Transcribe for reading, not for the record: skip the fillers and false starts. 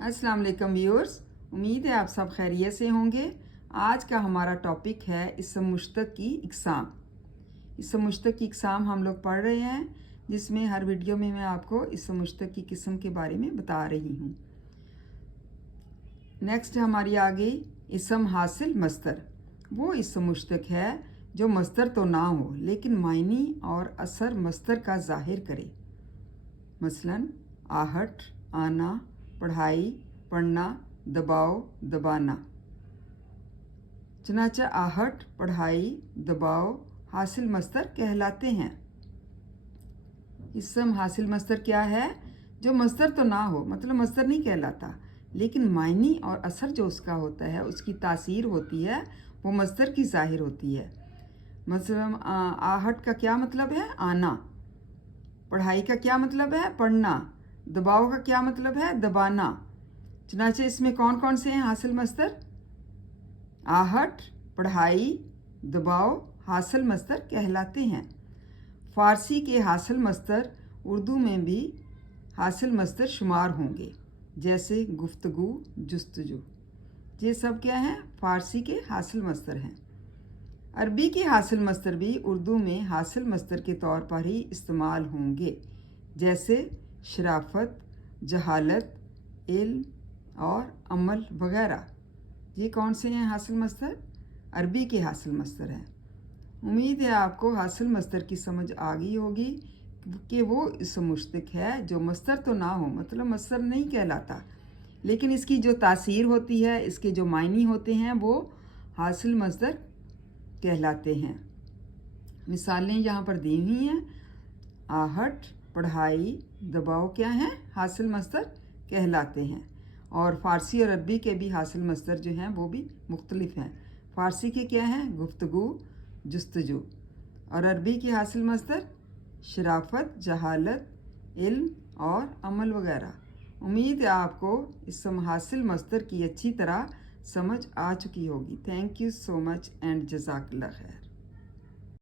अस्सलाम वालेकुम व्यूअर्स, उम्मीद है आप सब खैरियत से होंगे। आज का हमारा टॉपिक है इसम मुश्तक की इकसाम। इसम मुश्तक की इकसाम हम लोग पढ़ रहे हैं, जिसमें हर वीडियो में मैं आपको इसम मुश्तक की किस्म के बारे में बता रही हूँ। नेक्स्ट हमारी आ गई इसम हासिल मस्तर। वो इसम मुश्तक है जो मस्तर तो ना हो लेकिन मायनी और असर मस्तर का ज़ाहिर करे। मसलन आहट, आना, पढ़ाई, पढ़ना, दबाव, दबाना। चनाचा आहट, पढ़ाई, दबाव हासिल मस्तर कहलाते हैं। इसम हासिल मस्तर क्या है? जो मस्तर तो ना हो, मतलब मस्तर नहीं कहलाता, लेकिन मायनी और असर जो उसका होता है, उसकी तासीर होती है, वो मस्तर की ज़ाहिर होती है। मतलब आहट का क्या मतलब है? आना। पढ़ाई का क्या मतलब है? पढ़ना। दबाव का क्या मतलब है? दबाना। चनाचे इसमें कौन कौन से हैं हासिल मस्तर? आहट, पढ़ाई, दबाव हासिल मस्तर कहलाते हैं। फ़ारसी के हासिल मस्तर उर्दू में भी हासिल मस्तर शुमार होंगे, जैसे गुफ्तगू, जुस्तजू। ये सब क्या हैं? फ़ारसी के हासिल मस्तर हैं। अरबी के हासिल मस्तर भी उर्दू में हासिल मस्तर के तौर पर ही इस्तेमाल होंगे, जैसे शराफत, जहालत, इल्म और अमल वगैरह। ये कौन से हैं हासिल मस्तर? अरबी के हासिल मस्तर हैं। उम्मीद है आपको हासिल मस्तर की समझ आ गई होगी कि वो इसम मुश्तक है जो मस्तर तो ना हो, मतलब मस्तर नहीं कहलाता, लेकिन इसकी जो तासीर होती है, इसके जो मायनी होते हैं, वो हासिल मस्तर कहलाते हैं। मिसालें यहाँ पर दी हुई हैं। आहट, पढ़ाई, दबाव क्या हैं? हासिल मस्तर कहलाते हैं। और फ़ारसी और अरबी के भी हासिल मस्तर जो हैं वो भी मुख्तलिफ हैं। फ़ारसी के क्या हैं? गुफ्तगू, जुस्तजू। और अरबी के हासिल मस्तर शराफत, जहालत, इल्म और अमल वगैरह। उम्मीद है आपको इसम हासिल मस्तर की अच्छी तरह समझ आ चुकी होगी। Thank you so much and जज़ाकल्लाह खैर।